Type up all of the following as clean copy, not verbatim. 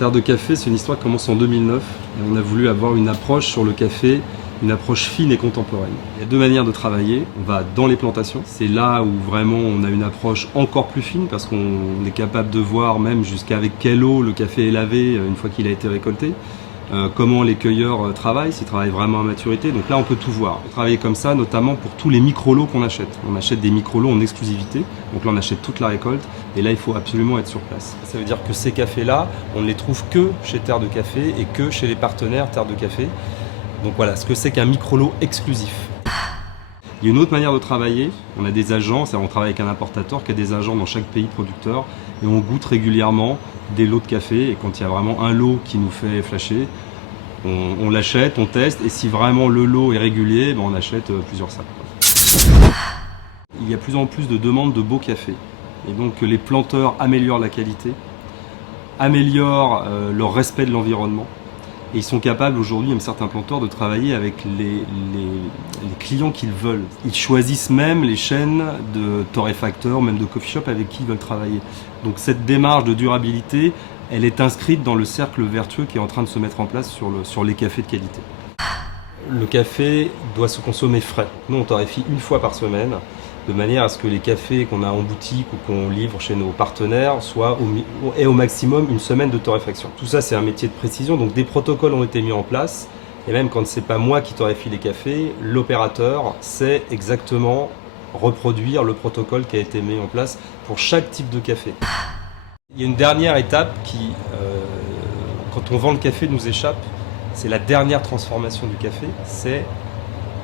Terre de Café, c'est une histoire qui commence en 2009 et on a voulu avoir une approche sur le café, une approche fine et contemporaine. Il y a deux manières de travailler. On va dans les plantations, c'est là où vraiment on a une approche encore plus fine parce qu'on est capable de voir même jusqu'à avec quelle eau le café est lavé une fois qu'il a été récolté. Comment les cueilleurs travaillent, s'ils travaillent vraiment à maturité. Donc là, on peut tout voir. On travaille comme ça, notamment pour tous les micro-lots qu'on achète. On achète des micro-lots en exclusivité. Donc là, on achète toute la récolte. Et là, il faut absolument être sur place. Ça veut dire que ces cafés-là, on ne les trouve que chez Terre de Café et que chez les partenaires Terre de Café. Donc voilà, ce que c'est qu'un micro-lot exclusif. Il y a une autre manière de travailler. On a des agents, c'est-à-dire on travaille avec un importateur qui a des agents dans chaque pays producteur. Et on goûte régulièrement des lots de café. Et quand il y a vraiment un lot qui nous fait flasher, on l'achète, on teste. Et si vraiment le lot est régulier, on achète plusieurs sacs. Il y a de plus en plus de demandes de beaux cafés. Et donc les planteurs améliorent la qualité, améliorent leur respect de l'environnement. Et ils sont capables aujourd'hui, même certains planteurs, de travailler avec les clients qu'ils veulent. Ils choisissent même les chaînes de torréfacteurs, même de coffee shop avec qui ils veulent travailler. Donc cette démarche de durabilité, elle est inscrite dans le cercle vertueux qui est en train de se mettre en place sur les cafés de qualité. Le café doit se consommer frais. Nous, on torréfie une fois par semaine, de manière à ce que les cafés qu'on a en boutique ou qu'on livre chez nos partenaires aient au maximum une semaine de torréfaction. Tout ça, c'est un métier de précision, donc des protocoles ont été mis en place. Et même quand c'est pas moi qui torréfie les cafés, l'opérateur sait exactement reproduire le protocole qui a été mis en place pour chaque type de café. Il y a une dernière étape qui, quand on vend le café, nous échappe. C'est la dernière transformation du café, c'est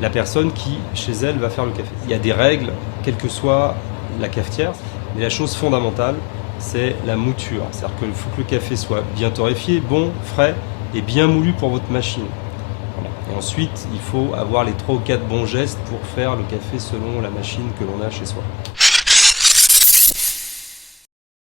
la personne qui, chez elle, va faire le café. Il y a des règles, quelle que soit la cafetière, mais la chose fondamentale, c'est la mouture. C'est-à-dire qu'il faut que le café soit bien torréfié, bon, frais et bien moulu pour votre machine. Voilà. Et ensuite, il faut avoir les 3 ou 4 bons gestes pour faire le café selon la machine que l'on a chez soi.